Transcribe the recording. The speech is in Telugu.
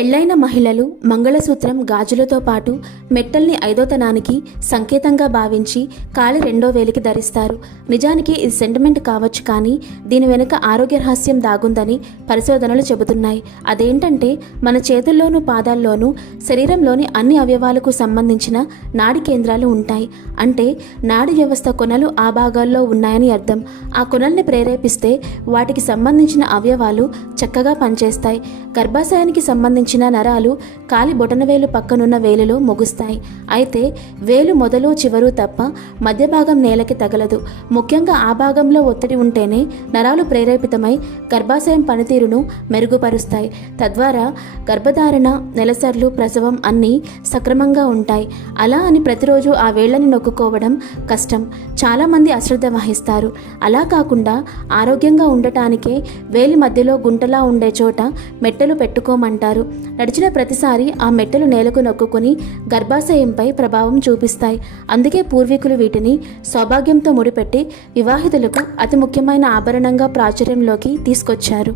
పెళ్లైన మహిళలు మంగళసూత్రం గాజులతో పాటు మెట్టల్ని ఐదోతనానికి సంకేతంగా భావించి కాలి రెండో వేలికి ధరిస్తారు. నిజానికి ఇది సెంటిమెంట్ కావచ్చు, కానీ దీని వెనుక ఆరోగ్య రహస్యం దాగుందని పరిశోధనలు చెబుతున్నాయి. అదేంటంటే మన చేతుల్లోనూ పాదాల్లోనూ శరీరంలోని అన్ని అవయవాలకు సంబంధించిన నాడి కేంద్రాలు ఉంటాయి. అంటే నాడి వ్యవస్థ కొనలు ఆ భాగాల్లో ఉన్నాయని అర్థం. ఆ కొనల్ని ప్రేరేపిస్తే వాటికి సంబంధించిన అవయవాలు చక్కగా పనిచేస్తాయి. గర్భాశయానికి సంబంధించిన నరాలు కాలి బొటనవేలు పక్కనున్న వేలులో మొగుస్తాయి. అయితే వేలు మొదలు చివరు తప్ప మధ్య భాగం నేలకి తగలదు. ముఖ్యంగా ఆ భాగంలో ఒత్తిడి ఉంటేనే నరాలు ప్రేరేపితమై గర్భాశయం పనితీరును మెరుగుపరుస్తాయి. తద్వారా గర్భధారణ, నెలసర్లు, ప్రసవం అన్నీ సక్రమంగా ఉంటాయి. అలా అని ప్రతిరోజు ఆ వేళ్లని నొక్కుకోవడం కష్టం. చాలామంది అశ్రద్ధ వహిస్తారు. అలా కాకుండా ఆరోగ్యంగా ఉండటానికే వేలి మధ్యలో గుంటలా ఉండే చోట మెట్టెలు పెట్టుకోమంటారు. నడిచిన ప్రతిసారి ఆ మెట్టెలు నేలకు నొక్కుని గర్భాశయంపై ప్రభావం చూపిస్తాయి. అందుకే పూర్వీకులు వీటిని సౌభాగ్యంతో ముడిపెట్టి వివాహితులకు అతి ముఖ్యమైన ఆభరణంగా ప్రాచుర్యంలోకి తీసుకొచ్చారు.